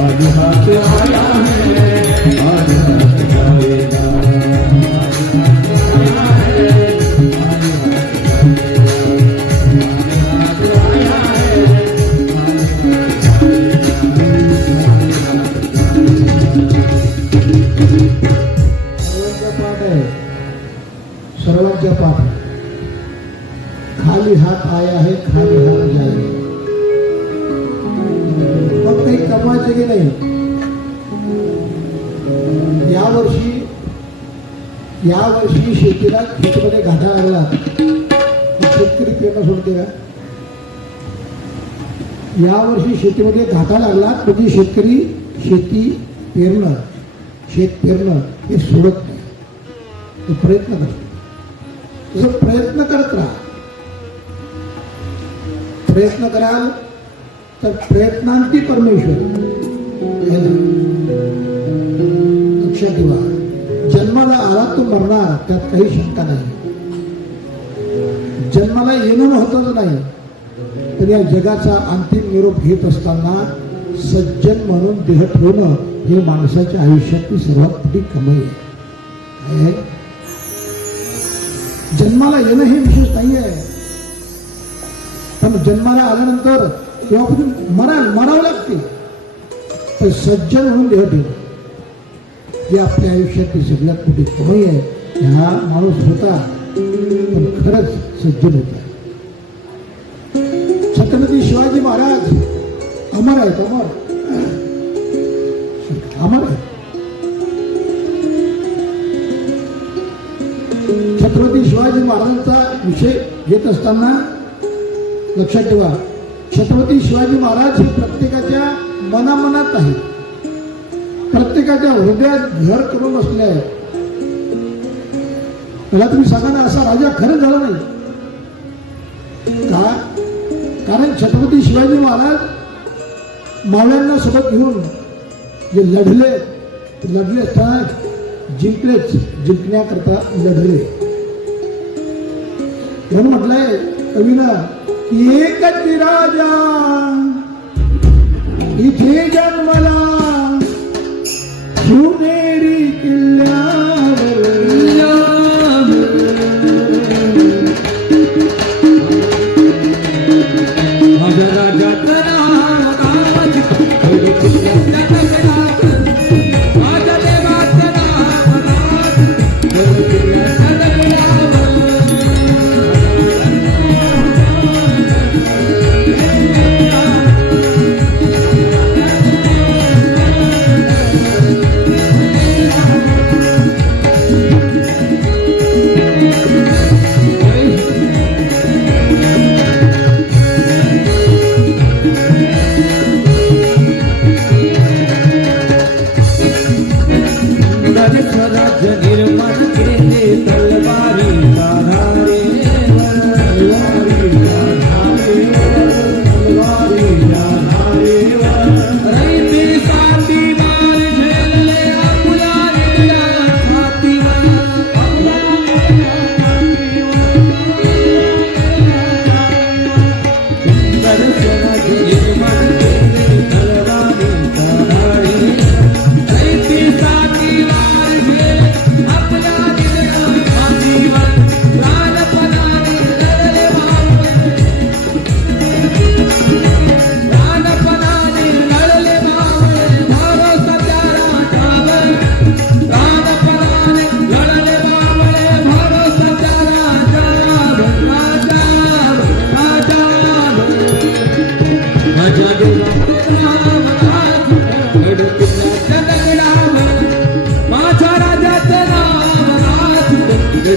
आज हक है। आज पाप खाली हाथ आया है खाली हाथ जाएगा की नाही? यावर्षी यावर्षी शेतीला खेतमध्ये घाटा लागला. शेतकरी पेरणं सोडते का? यावर्षी शेतीमध्ये घाटा लागला म्हणजे शेतकरी शेती पेरणं शेत पेरणं हे सोडत नाही. तो प्रयत्न करतो तसं प्रयत्न करत राहा प्रयत्न कराल तर प्रयत्नांती परमेश्वर. लक्षात ठेवा. जन्माला आला तो मरणार त्यात काही शंका नाही. जन्माला येणं महत्वाचं नाही. तर या जगाचा अंतिम निरोप घेत असताना सज्जन म्हणून देह ठेवणं हे माणसाच्या आयुष्यातली सर्वात मोठी कमाई आहे. आहे? जन्माला येणं हे विशेष नाही आहे पण जन्माला आल्यानंतर तेव्हापासून मरा मरावं लागते. पण सज्जन म्हणून देह ठेव ही आपल्या आयुष्यातली सगळ्यात मोठी कमाई आहे. हा माणूस होता पण खरंच सज्जन होता. छत्रपती शिवाजी महाराज अमर आहेत अमर. अमर आहे छत्रपती शिवाजी महाराजांचा विषय घेत असताना लक्षात ठेवा छत्रपती शिवाजी महाराज हे प्रत्येकाच्या मनामनात आहेत. प्रत्येकाच्या हृदयात घर करून बसले आहेत. मला तुम्ही सांगा ना असा राजा खरंच झाला नाही. का? कारण छत्रपती शिवाजी महाराज मावळ्यांना सोबत घेऊन जे लढले ते लढले असताना जिंकलेच जिंकण्याकरता लढले. म्हणून म्हटलंय कवीनं एकच राजा इथे जन्मला.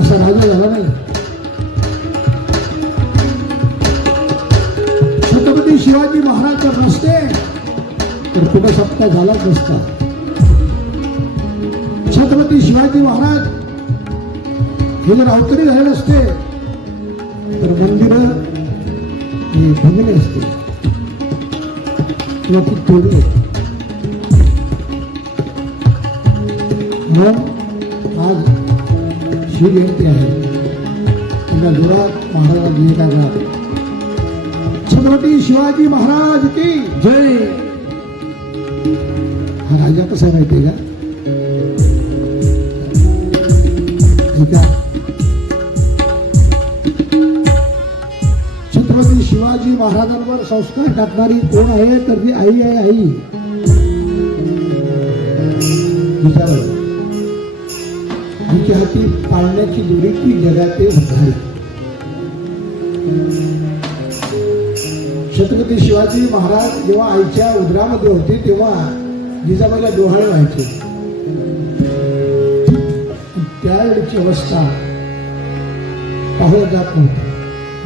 असा राजा झाला नाही. छत्रपती शिवाजी महाराज जर नसते तर कुठं सप्ताह झालाच नसता. छत्रपती शिवाजी महाराज हे जर अवतरी झाले नसते तर मंदिर ही असते किंवा ती तोडली म्हणून आज शिवजयंती आहे. त्यांना जोरात महाराजांना लिहिला छत्रपती शिवाजी महाराज की जय. हा राजा कसा आहे माहिती आहे. का छत्रपती शिवाजी महाराजांवर संस्कार टाकणारी कोण आहे? तर ती आई आहे आई. विचार. तिच्या हाती पाळण्याची दोरी ती जगाते उभारी छत्रपती शिवाजी महाराज जेव्हा आईच्या उदरामध्ये होते तेव्हा जिजाबाईला डोहाळे व्हायचे. त्यावेळीची अवस्था पाहलं जात नव्हती.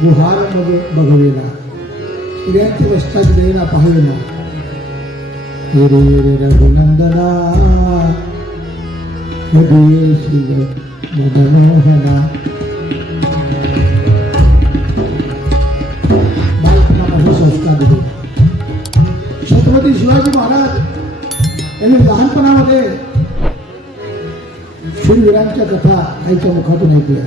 गुहार मग बघवेला स्त्रियांची अवस्था देना पाहावेला रे रे रघुनंदना हृदये शिव छत्रपती शिवाजी महाराज यांनी लहानपणामध्ये शूरवीरांच्या कथा आईच्या मुखातून ऐकल्या.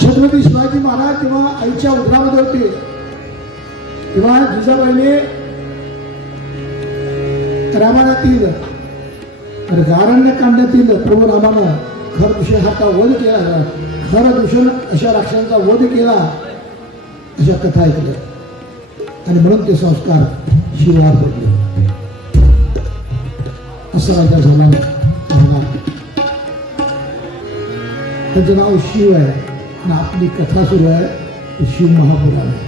छत्रपती शिवाजी महाराज तेव्हा आईच्या उदरामध्ये होते तेव्हा जिजाबाईने रामायणातील गारण्य कांड्यातील प्रभू रामानं खर दूषण वध केला. खर दूषण अशा राक्षसांचा वध केला. अशा कथा ऐकल्या. आणि म्हणून ते संस्कार शिवार पडले असा राजा झाला. त्याचं नाव शिव आहे. आणि आपली कथा सुरू आहे. शिव महापुराण आहे.